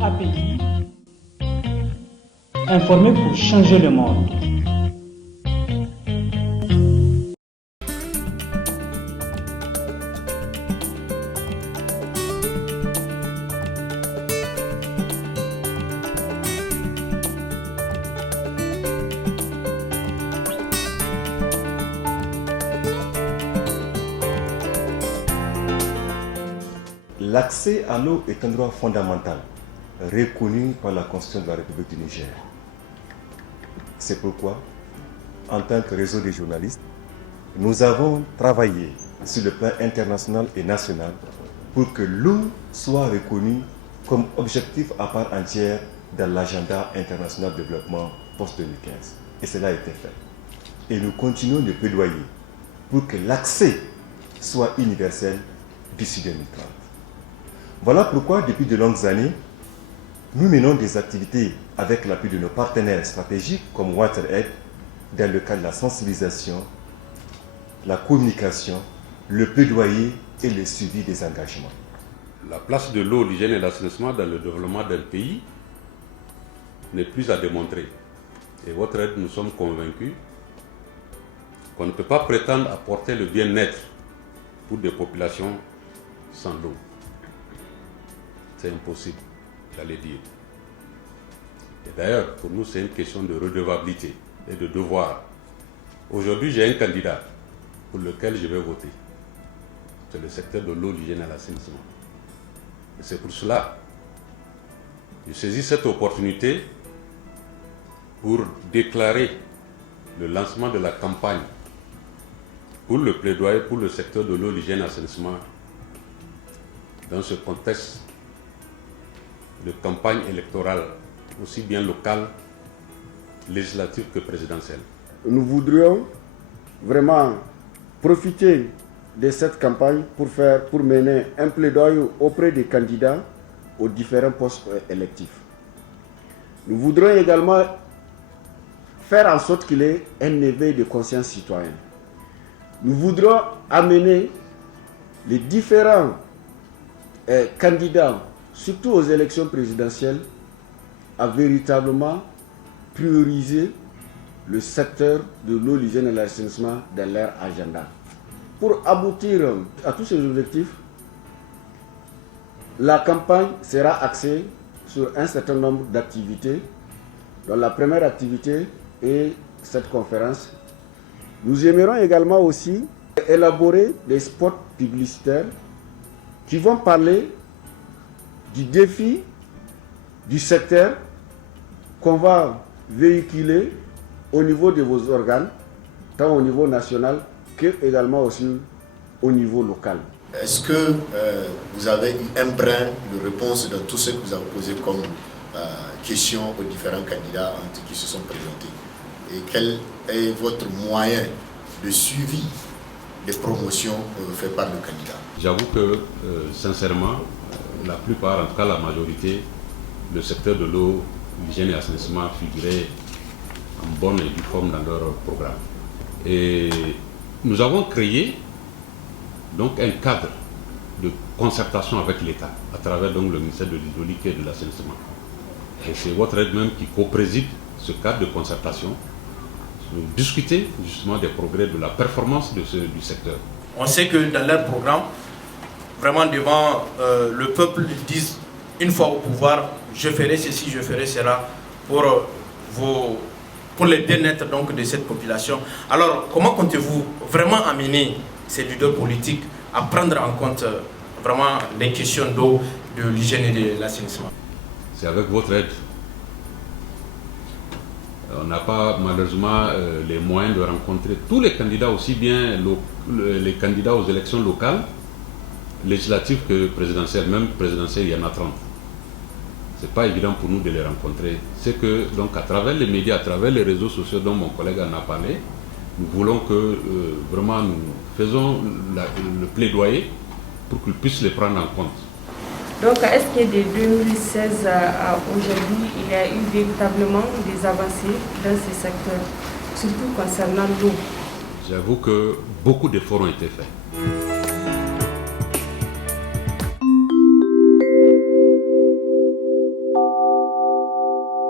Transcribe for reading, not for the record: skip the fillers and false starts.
API, informer pour changer le monde. L'accès à l'eau est un droit fondamental, reconnu par la Constitution de la République du Niger. C'est pourquoi, en tant que réseau des journalistes, nous avons travaillé sur le plan international et national pour que l'eau soit reconnue comme objectif à part entière dans l'agenda international de développement post-2015. Et cela a été fait. Et nous continuons de plaidoyer pour que l'accès soit universel d'ici 2030. Voilà pourquoi, depuis de longues années, nous menons des activités avec l'appui de nos partenaires stratégiques comme WaterAid dans le cadre de la sensibilisation, la communication, le plaidoyer et le suivi des engagements. La place de l'eau, l'hygiène et l'assainissement dans le développement d'un pays n'est plus à démontrer. Et WaterAid, nous sommes convaincus qu'on ne peut pas prétendre apporter le bien-être pour des populations sans l'eau. C'est impossible, j'allais dire. Et d'ailleurs, pour nous, c'est une question de redevabilité et de devoir. Aujourd'hui, j'ai un candidat pour lequel je vais voter. C'est le secteur de l'eau, l'hygiène et l'assainissement. Et c'est pour cela que je saisis cette opportunité pour déclarer le lancement de la campagne pour le plaidoyer pour le secteur de l'eau, l'hygiène et l'assainissement dans ce contexte de campagne électorale, aussi bien locale, législative que présidentielle. Nous voudrions vraiment profiter de cette campagne pour mener un plaidoyer auprès des candidats aux différents postes électifs. Nous voudrions également faire en sorte qu'il y ait un éveil de conscience citoyenne. Nous voudrions amener les différents candidats, surtout aux élections présidentielles, à véritablement prioriser le secteur de l'eau, l'hygiène et l'assainissement dans leur agenda. Pour aboutir à tous ces objectifs, la campagne sera axée sur un certain nombre d'activités, dont la première activité est cette conférence. Nous aimerons également aussi élaborer des spots publicitaires qui vont parler du défi du secteur qu'on va véhiculer au niveau de vos organes, tant au niveau national que également aussi au niveau local. Est-ce que vous avez eu un brin de réponse dans tout ce que vous avez posé comme questions aux différents candidats qui se sont présentés? Et quel est votre moyen de suivi des promotions faites par le candidat? J'avoue que, sincèrement, la plupart, en tout cas la majorité, le secteur de l'eau, l'hygiène et l'assainissement figurait en bonne et due forme dans leur programme. Et nous avons créé donc un cadre de concertation avec l'État à travers donc le ministère de l'Hydraulique et de l'Assainissement. Et c'est votre aide même qui co-préside ce cadre de concertation pour discuter justement des progrès de la performance du secteur. On sait que dans leur programme, vraiment devant le peuple, ils disent une fois au pouvoir, je ferai ceci, je ferai cela pour le bien-être donc de cette population. Alors, comment comptez-vous vraiment amener ces leaders politiques à prendre en compte vraiment les questions d'eau, de l'hygiène et de l'assainissement? C'est avec votre aide. On n'a pas malheureusement les moyens de rencontrer tous les candidats, aussi bien les candidats aux élections locales, législatives que présidentielles. Même présidentielles, il y en a 30. Ce n'est pas évident pour nous de les rencontrer. C'est que, donc, à travers les médias, à travers les réseaux sociaux dont mon collègue en a parlé, nous voulons que vraiment nous faisons le plaidoyer pour qu'ils puissent les prendre en compte. Donc, est-ce que de 2016 à aujourd'hui, il y a eu véritablement des avancées dans ce secteur, surtout concernant l'eau? J'avoue que beaucoup d'efforts ont été faits.